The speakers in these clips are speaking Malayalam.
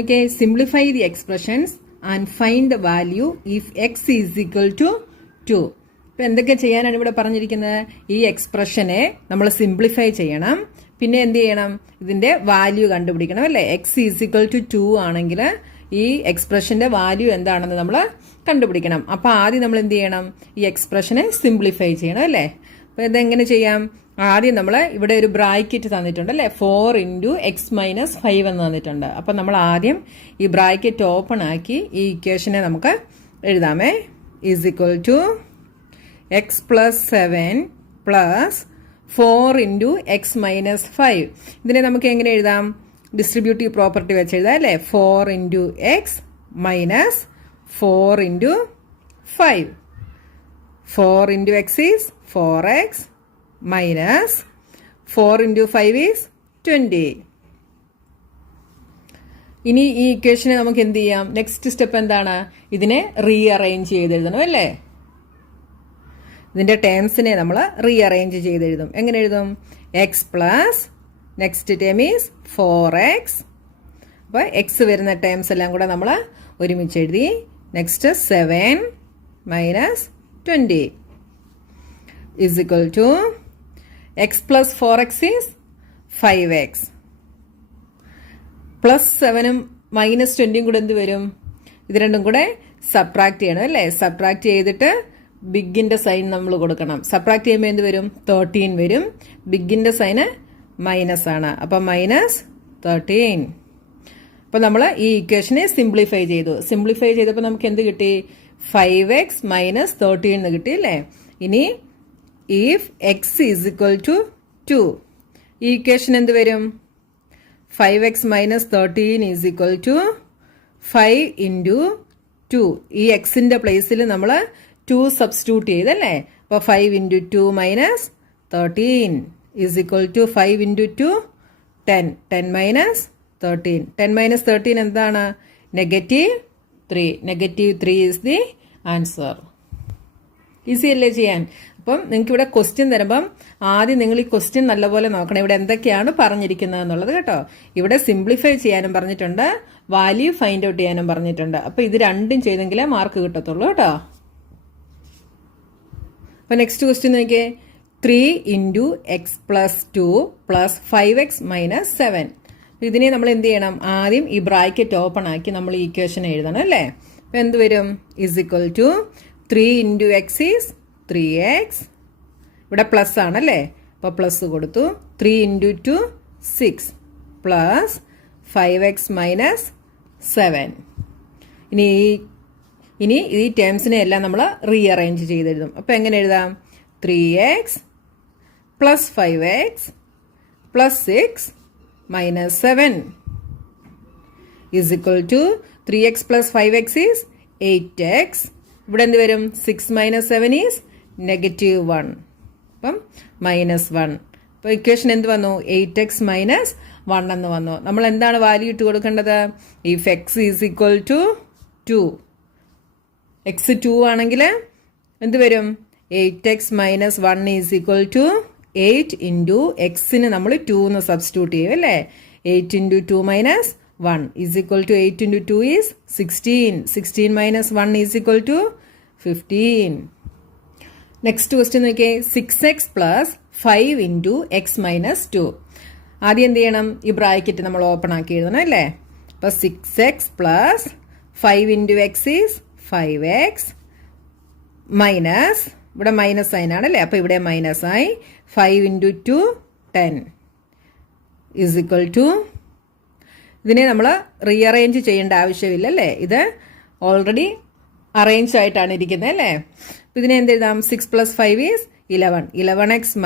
Okay, simplify the expressions and find the value if x is equal to 2. ഇപ്പം എന്തൊക്കെ ചെയ്യാനാണ് ഇവിടെ പറഞ്ഞിരിക്കുന്നത്? ഈ എക്സ്പ്രഷനെ നമ്മൾ സിംപ്ലിഫൈ ചെയ്യണം. പിന്നെ എന്ത് ചെയ്യണം? ഇതിന്റെ വാല്യൂ കണ്ടുപിടിക്കണം അല്ലേ? എക്സ് ഈസ് ഈക്വൽ ടു 2 ആണെങ്കിൽ ഈ എക്സ്പ്രഷന്റെ വാല്യൂ എന്താണെന്ന് നമ്മൾ കണ്ടുപിടിക്കണം. അപ്പോൾ ആദ്യം നമ്മൾ എന്ത് ചെയ്യണം? ഈ എക്സ്പ്രഷനെ സിംപ്ലിഫൈ ചെയ്യണം അല്ലേ? അപ്പോൾ ഇതെങ്ങനെ ചെയ്യാം? ആദ്യം നമ്മൾ ഇവിടെ ഒരു ബ്രാക്കറ്റ് തന്നിട്ടുണ്ട് അല്ലേ? 4 × x - 5 എന്ന് തന്നിട്ടുണ്ട്. അപ്പം നമ്മൾ ആദ്യം ഈ ബ്രാക്കറ്റ് ഓപ്പൺ ആക്കി ഈ ഇക്വേഷനെ നമുക്ക് എഴുതാമേ. Is equal to x + 7 + 4 × x - 5. ഇതിനെ നമുക്ക് എങ്ങനെ എഴുതാം? ഡിസ്ട്രിബ്യൂട്ടീവ് പ്രോപ്പർട്ടി വെച്ച് എഴുതാം അല്ലേ? 4 × x - 4 × 5. 4 × x is 4x minus 4 × 5 is 20. ഇനി ഈ ഇക്വേഷനെ നമുക്ക് എന്ത് ചെയ്യാം? നെക്സ്റ്റ് സ്റ്റെപ്പ് എന്താണ്? ഇതിനെ റീഅറേഞ്ച് ചെയ്തെഴുതണം അല്ലേ? ഇതിന്റെ ടേംസിനെ നമ്മൾ റീഅറേഞ്ച് ചെയ്തെഴുതും. എങ്ങനെ എഴുതും? X plus next term is 4x. അപ്പോൾ എക്സ് വരുന്ന ടേംസ് എല്ലാം കൂടെ നമ്മൾ ഒരുമിച്ച് എഴുതി. Next 7 - 20 is equal to x plus 4x is 5x. Plus 7ഉം -20ഉം കൂടെ എന്ത് വരും? ഇത് രണ്ടും കൂടെ സബ്ട്രാക്ട് ചെയ്യണം അല്ലേ? സബ്ട്രാക്ട് ചെയ്തിട്ട് ബിഗിൻ്റെ സൈൻ നമ്മൾ കൊടുക്കണം. സബ്ട്രാക്ട് ചെയ്യുമ്പോൾ എന്ത് വരും? 13 വരും. ബിഗിൻ്റെ സൈന് മൈനസ് ആണ്. അപ്പം -13. അപ്പം നമ്മൾ ഈ ഇക്വേഷനെ സിംപ്ലിഫൈ ചെയ്തു. സിംപ്ലിഫൈ ചെയ്തപ്പോൾ നമുക്ക് എന്ത് കിട്ടി? 5x - 13 എന്ന് കിട്ടി അല്ലേ? ഇനി if x is equal to 2, ഈ ഇക്വേഷൻ എന്ത് വരും? 5x - 13 is equal to 5 × 2. ഈ എക്സിന്റെ പ്ലേസിൽ നമ്മൾ 2 സബ്സ്റ്റിറ്റ്യൂട്ട് ചെയ്തല്ലേ? അപ്പോൾ 5 × 2 - 13 is equal to 5 × 2 10. 10 - 13. 10 - 13 എന്താണ്? -3. -3 is the answer. ഈസി അല്ലേ ചെയ്യാൻ? അപ്പം നിങ്ങൾക്ക് ഇവിടെ ക്വസ്റ്റ്യൻ തരുമ്പം ആദ്യം നിങ്ങൾ ഈ ക്വസ്റ്റ്യൻ നല്ലപോലെ നോക്കണം. ഇവിടെ എന്തൊക്കെയാണ് പറഞ്ഞിരിക്കുന്നത് എന്നുള്ളത് കേട്ടോ. ഇവിടെ സിംപ്ലിഫൈ ചെയ്യാനും പറഞ്ഞിട്ടുണ്ട്, വാല്യൂ ഫൈൻഡ് ഔട്ട് ചെയ്യാനും പറഞ്ഞിട്ടുണ്ട്. അപ്പം ഇത് രണ്ടും ചെയ്തെങ്കിലേ മാർക്ക് കിട്ടത്തുള്ളൂ കേട്ടോ. അപ്പം നെക്സ്റ്റ് ക്വസ്റ്റ്യൻ നോക്കിയേ. 3 × x + 2 + 5x - 7. ഇതിനെ നമ്മൾ എന്ത് ചെയ്യണം? ആദ്യം ഈ ബ്രാക്കറ്റ് ഓപ്പൺ ആക്കി നമ്മൾ ഈ ഇക്വേഷൻ എഴുതണം അല്ലേ? അപ്പം എന്ത് വരും? Is equal to 3 × x is 3x. ഇവിടെ പ്ലസ് ആണല്ലേ? അപ്പോൾ പ്ലസ് കൊടുത്തു. 3 × 2 6 + 5x - 7. ഇനി ഈ ടേംസിനെ എല്ലാം നമ്മൾ റീഅറേഞ്ച് ചെയ്തെഴുതും. അപ്പോൾ എങ്ങനെ എഴുതാം? 3x + 5x + 6 - 7 is equal to 3x + 5x is 8x. ഇവിടെ എന്ത് വരും? 6 - 7 is -1. അപ്പം -1. അപ്പോൾ ഇക്വേഷൻ എന്ത് വന്നു? 8x - 1 എന്ന് വന്നു. നമ്മൾ എന്താണ് വാല്യൂ ഇട്ട് കൊടുക്കേണ്ടത്? If x is equal to 2, x 2 ആണെങ്കിൽ എന്ത് വരും? 8x - 1 ഈസ് ഈക്വൽ ടു 8 × എക്സിന് നമ്മൾ 2 എന്ന് സബ്സ്റ്റിറ്റ്യൂട്ട് ചെയ്യും അല്ലേ? 8 × 2 - 1 is equal to 8 × 2 is 16. 16 - 1 is equal to 15. Next question നോക്കിയേ. 6x + 5 × x - 2. ആദ്യം എന്ത് ചെയ്യണം? ഈ ബ്രാക്കറ്റ് നമ്മൾ ഓപ്പൺ ആക്കി എഴുതണം അല്ലേ? അപ്പോൾ 6x + 5 × x is 5x minus, ഇവിടെ മൈനസ് സൈൻ ആണല്ലേ? അപ്പോൾ ഇവിടെ മൈനസ് ആയി. 5 × 2 10 is equal to, ഇതിനെ നമ്മൾ റീഅറേഞ്ച് ചെയ്യേണ്ട ആവശ്യമില്ല അല്ലേ? ഇത് ഓൾറെഡി അറേഞ്ച് ആയിട്ടാണ് ഇരിക്കുന്നത് അല്ലേ? ഇതിനെ എന്ത് എഴുതാം? 6 + 5 is 11. 11x -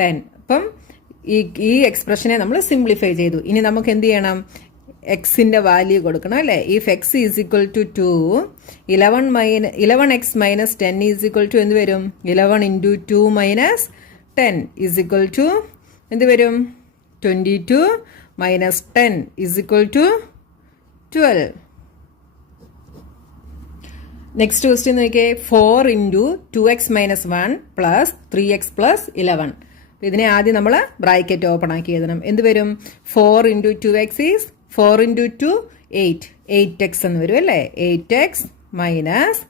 10. അപ്പം ഈ എക്സ്പ്രഷനെ നമ്മൾ സിംപ്ലിഫൈ ചെയ്തു. ഇനി നമുക്ക് എന്ത് ചെയ്യണം? എക്സിന്റെ വാല്യൂ കൊടുക്കണം അല്ലേ? If x is equal to 2, 11x - 10 is equal to എന്ത് വരും? 11 × 2 - 10 ഈസ് ഈക്വൽ ടു എന്ത് വരും? 22 - 10 is equal to 12. Next question നോക്കിയേ. 4 × 2x - 1 + 3x + 11. ഇതിനെ ആദ്യം നമ്മൾ ബ്രാക്കറ്റ് ഓപ്പൺ ആക്കി എഴുതണം. എന്ത് വരും? 4 × 2x ഈസ് 4 × 2 8. 8x എന്ന് വരും അല്ലേ? 8x minus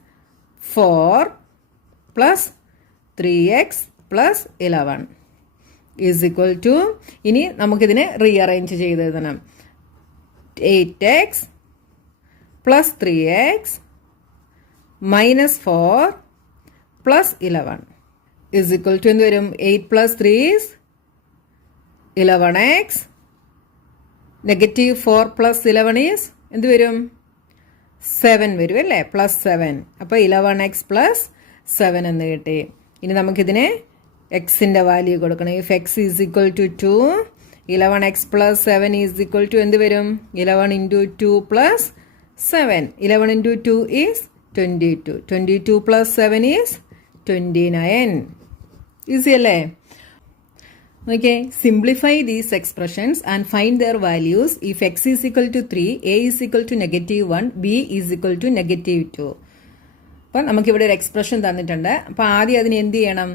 4 plus 3x plus 11 is equal to, ഇനി നമുക്കിതിനെ റീഅറേഞ്ച് ചെയ്ത് എഴുതണം. 8x plus 3x minus 4 plus 11 is equal to എന്ത് വരും? 8 plus 3 is 11x. Negative 4 plus 11 is എന്ത് വരും? 7 വരും അല്ലേ? പ്ലസ് 7. അപ്പോൾ 11x പ്ലസ് 7 എന്ന് കിട്ടി. ഇനി നമുക്കിതിനെ എക്സിൻ്റെ വാല്യൂ കൊടുക്കണം. If x is equal to 2, 11x plus 7 is equal to എന്ത് വരും? 11 × 2 plus 7. 11 × 2 is 22. 22 plus 7 is 29. Easy അല്ലേ? Okay, simplify these expressions and find their values. If x is equal to 3, a is equal to -1, b is equal to -2. അപ്പം നമുക്കിവിടെ ഒരു എക്സ്പ്രഷൻ തന്നിട്ടുണ്ട്. അപ്പോൾ ആദ്യം അതിന് എന്ത് ചെയ്യണം?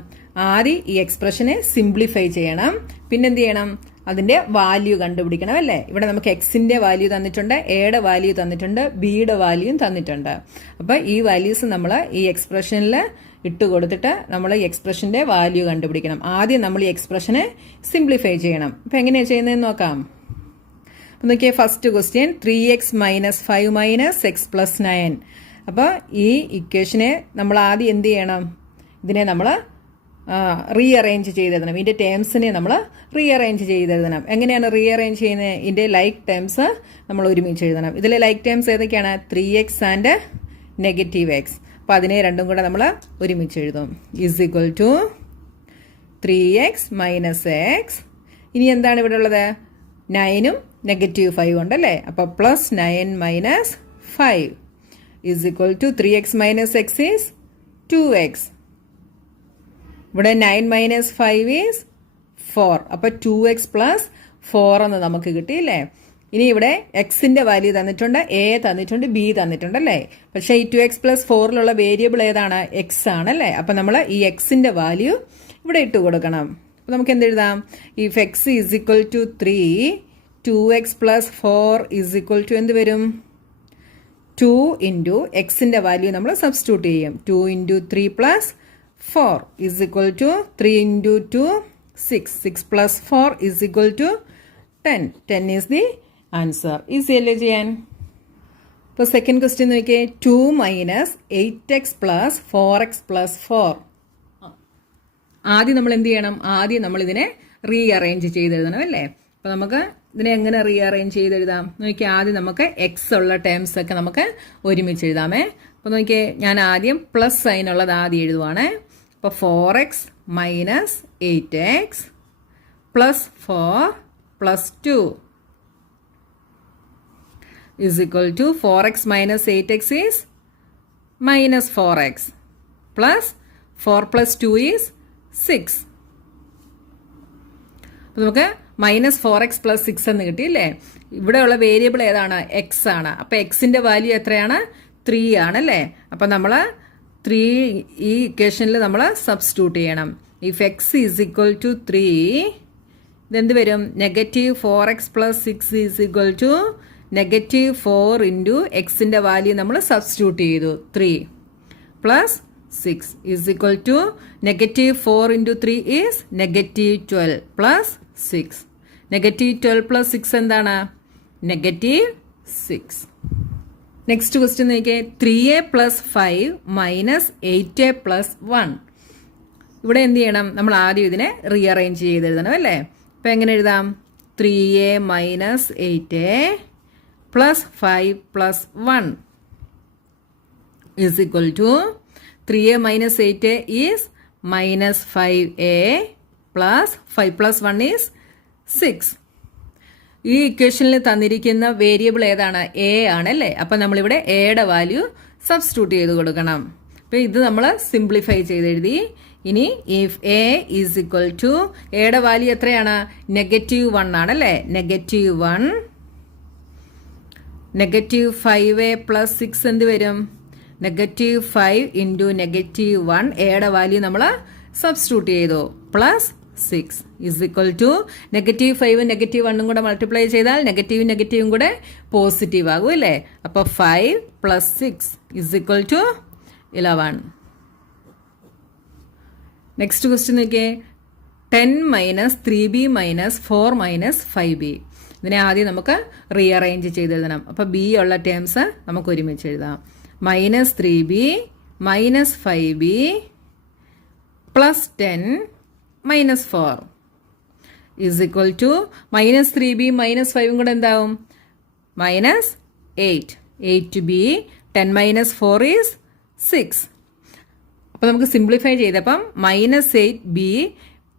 ആദ്യം ഈ എക്സ്പ്രഷനെ സിംപ്ലിഫൈ ചെയ്യണം. പിന്നെ എന്ത് ചെയ്യണം? അതിൻ്റെ വാല്യൂ കണ്ടുപിടിക്കണം അല്ലേ? ഇവിടെ നമുക്ക് എക്സിൻ്റെ വാല്യൂ തന്നിട്ടുണ്ട്, എയുടെ വാല്യൂ തന്നിട്ടുണ്ട്, ബിയുടെ വാല്യൂയും തന്നിട്ടുണ്ട്. അപ്പോൾ ഈ വാല്യൂസ് നമ്മൾ ഈ എക്സ്പ്രഷനിൽ ഇട്ട് കൊടുത്തിട്ട് നമ്മൾ ഈ എക്സ്പ്രഷൻ്റെ വാല്യൂ കണ്ടുപിടിക്കണം. ആദ്യം നമ്മൾ ഈ എക്സ്പ്രഷനെ സിംപ്ലിഫൈ ചെയ്യണം. അപ്പോൾ എങ്ങനെയാണ് ചെയ്യുന്നതെന്ന് നോക്കാം. അപ്പോൾ നോക്കിയേ, first question 3x minus 5 minus X plus 9. അപ്പോൾ ഈ ഇക്വേഷനെ നമ്മൾ ആദ്യം എന്ത് ചെയ്യണം? ഇതിനെ നമ്മൾ റീഅറേഞ്ച് ചെയ്തെഴുതണം. ഇതിൻ്റെ ടേംസിനെ നമ്മൾ റീഅറേഞ്ച് ചെയ്തെഴുതണം. എങ്ങനെയാണ് റീഅറേഞ്ച് ചെയ്യുന്നത്? ഇതിൻ്റെ ലൈക്ക് ടേംസ് നമ്മൾ ഒരുമിച്ച് എഴുതണം. ഇതിലെ ലൈക്ക് ടേംസ് ഏതൊക്കെയാണ്? 3x and -x. അപ്പോൾ അതിനെ രണ്ടും കൂടെ നമ്മൾ ഒരുമിച്ച് എഴുതും. Is equal to 3x minus x. ഇനി എന്താണ് ഇവിടെ ഉള്ളത്? 9ഉം -5 ഉണ്ടല്ലേ? അപ്പോൾ plus 9 minus 5 is equal to 3x minus x is 2x. ഇവിടെ 9 മൈനസ് 5 ഈസ് 4. അപ്പോൾ 2x പ്ലസ് 4 എന്ന് നമുക്ക് കിട്ടിയില്ലേ? ഇനി ഇവിടെ എക്സിൻ്റെ വാല്യൂ തന്നിട്ടുണ്ട്, എ തന്നിട്ടുണ്ട്, ബി തന്നിട്ടുണ്ടല്ലേ? പക്ഷേ ഈ 2x പ്ലസ് 4ലുള്ള വേരിയബിൾ ഏതാണ്? എക്സ് ആണല്ലേ? അപ്പം നമ്മൾ ഈ എക്സിൻ്റെ വാല്യൂ ഇവിടെ ഇട്ട് കൊടുക്കണം. അപ്പോൾ നമുക്ക് എന്തെഴുതാം? If x is equal to 3, 2x plus 4 is equal to എന്ത് വരും? 2 ഇൻറ്റു എക്സിൻ്റെ വാല്യൂ നമ്മൾ സബ്സ്റ്റിറ്റ്യൂട്ട് ചെയ്യും. 2 into 3 plus 4 is equal to 3 into 2 6. 6 plus 4 is equal to 10. 10 is the answer. Easy അല്ലേ ചെയ്യാൻ? ഇപ്പോൾ സെക്കൻഡ് ക്വസ്റ്റ്യൻ നോക്കിയേ, 2 minus 8x plus 4x plus 4. ആദ്യം നമ്മൾ എന്ത് ചെയ്യണം? ആദ്യം നമ്മൾ ഇതിനെ റീഅറേഞ്ച് ചെയ്തെഴുതണം അല്ലേ? അപ്പോൾ നമുക്ക് ഇതിനെ എങ്ങനെ റീഅറേഞ്ച് ചെയ്തെഴുതാം? നോക്കിയാൽ ആദ്യം നമുക്ക് എക്സ് ഉള്ള ടേംസ് ഒക്കെ നമുക്ക് ഒരുമിച്ച് എഴുതാമേ. അപ്പോൾ നോക്കിയേ, ഞാൻ ആദ്യം പ്ലസ് സൈൻ ഉള്ളത് ആദ്യം എഴുതുവാണേ. അപ്പോൾ 4x minus 8x plus 4 plus 2 is equal to 4x minus 8x is minus 4x plus 4 plus 2 is 6. അപ്പോൾ നമുക്ക് മൈനസ് 4x പ്ലസ് 6 എന്ന് കിട്ടിയില്ലേ? ഇവിടെയുള്ള വേരിയബിൾ ഏതാണ്? എക്സ് ആണ്. അപ്പോൾ എക്സിൻ്റെ വാല്യൂ എത്രയാണ്? 3 ആണല്ലേ? അപ്പോൾ നമ്മൾ 3 ഈ ഇക്വേഷനിൽ നമ്മൾ സബ്സ്റ്റിറ്റ്യൂട്ട് ചെയ്യണം. If x is equal to 3, ഇതെന്ത് വരും? -4x plus 6 is equal to -4 into എക്സിൻ്റെ വാല്യൂ നമ്മൾ സബ്സ്റ്റിറ്റ്യൂട്ട് ചെയ്തു. 3 plus 6 is equal to -4 into 3 is -12 plus 6. -12 plus 6 എന്താണ്? -6. നെക്സ്റ്റ് ക്വസ്റ്റ്യൻ നോക്കിയേ, 3a plus 5 minus 8a plus 1. ഇവിടെ എന്ത് ചെയ്യണം? നമ്മൾ ആദ്യം ഇതിനെ റീഅറേഞ്ച് ചെയ്തെഴുതണം അല്ലേ? അപ്പോൾ എങ്ങനെ എഴുതാം? 3a minus 8a plus 5 plus 1 is equal to 3a minus 8a is minus 5a plus 5 plus 1 is 6. ഈ ഇക്വേഷനിൽ തന്നിരിക്കുന്ന വേരിയബിൾ ഏതാണ്? എ ആണല്ലേ? അപ്പം നമ്മളിവിടെ എയുടെ വാല്യൂ സബ്സ്റ്റിറ്റ്യൂട്ട് ചെയ്ത് കൊടുക്കണം. അപ്പോൾ ഇത് നമ്മൾ സിംപ്ലിഫൈ ചെയ്തെഴുതി. ഇനി if a is equal to എയുടെ വാല്യൂ എത്രയാണ്? -1 ആണല്ലേ? -1 -5a പ്ലസ് 6 എന്ത് വരും? -5 ഇൻറ്റു -1 എയുടെ വാല്യൂ നമ്മൾ സബ്സ്റ്റിറ്റ്യൂട്ട് ചെയ്തു plus 6 is equal to negative 5 negative 1 കൂടെ മൾട്ടിപ്ലൈ ചെയ്താൽ നെഗറ്റീവും നെഗറ്റീവും കൂടെ പോസിറ്റീവ് ആകും അല്ലേ? അപ്പോൾ 5 + 6 is equal to 11. Next question നോക്കിയേ. 10 - 3b - 4 - 5b. ഇതിനെ ആദ്യം നമുക്ക് റീഅറേഞ്ച് ചെയ്തെഴുതണം. അപ്പോൾ ബി ഉള്ള ടേംസ് നമുക്ക് ഒരുമിച്ച് എഴുതാം. -3b - 5b + 10 - 4 is equal to -3b - 5 കൂടെ എന്താവും? -8. 8b 10 - 4 is 6. അപ്പോൾ നമുക്ക് സിംപ്ലിഫൈ ചെയ്തപ്പം -8b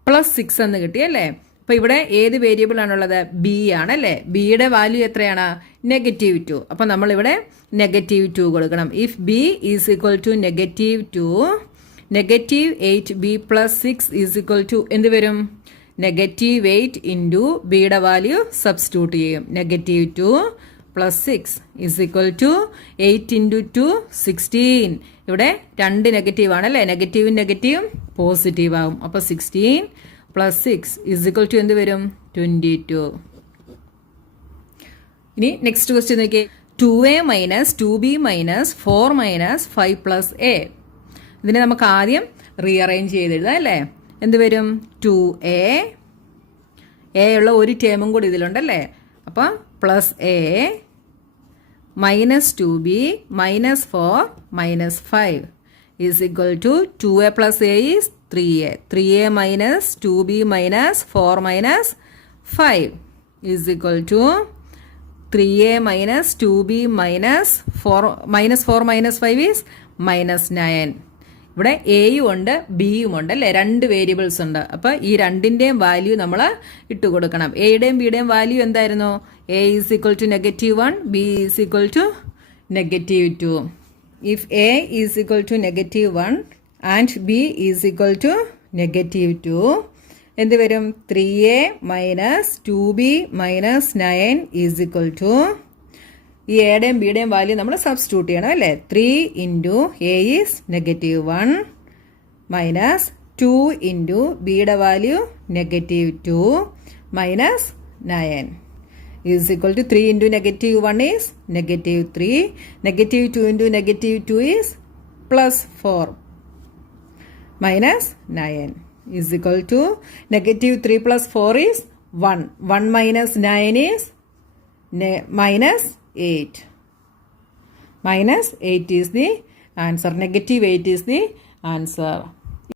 + 6 എന്ന് കിട്ടി അല്ലേ? അപ്പോൾ ഇവിടെ ഏത് വേരിയബിൾ ആണുള്ളത്? ബി ആണല്ലേ? ബിയുടെ വാല്യൂ എത്രയാണ്? -2. അപ്പോൾ നമ്മളിവിടെ -2 കൊടുക്കണം. If b is equal to -2, -8b + 6 is equal to എന്ത് വരും? -8 ഇൻറ്റു ബിയുടെ വാല്യൂ സബ്സ്റ്റിറ്റ്യൂട്ട് ചെയ്യും. -2 + 6 ഈസ് ഈക്വൽ ടു 8 × 2 16. ഇവിടെ 2 നെഗറ്റീവ് ആണല്ലേ? നെഗറ്റീവും നെഗറ്റീവും പോസിറ്റീവ് ആകും. അപ്പോൾ 16 + 6 ഈസ് ഈക്വൽ ടു എന്ത് വരും? 22. ഇനി നെക്സ്റ്റ് ക്വസ്റ്റ്യൻ നോക്കിയേ. 2a - 2b - 4 - 5 + a. ഇതിനെ നമുക്ക് ആദ്യം റീഅറേഞ്ച് ചെയ്തെഴുതാം അല്ലേ? എന്ത് വരും? 2a, a ഉള്ള ഒരു ടേമും കൂടി ഇതിലുണ്ടല്ലേ? അപ്പോൾ +a -2b - 4 - 5 is equal to 2a + a is 3a. 3a - 2b - 4 - 5 is equal to 3a - 2b - 4 - 5 is -9. ഇവിടെ എയും ഉണ്ട് ബിയും ഉണ്ട് അല്ലേ? 2 വേരിയബിൾസ് ഉണ്ട്. അപ്പോൾ ഈ രണ്ടിൻ്റെയും വാല്യൂ നമ്മൾ ഇട്ട് കൊടുക്കണം. എയുടെയും ബിയുടെയും വാല്യൂ എന്തായിരുന്നു? a is equal to -1, b is equal to -2. If a is equal to -1 and b is equal to -2, എന്ത് വരും? 3a - 2b - 9 is equal to ഈ എയുടെയും ബിയുടെയും വാല്യൂ നമ്മൾ സബ്സ്റ്റിറ്റ്യൂട്ട് ചെയ്യണം അല്ലേ? 3 × a is -1 -2 × ബിയുടെ value -2 -9 is equal to 3 × -1 is -3. -2 × -2 is +4 -9 is equal to -3 + 4 is 1. 1 - 9 is -8. -8 is the answer. -8 is the answer.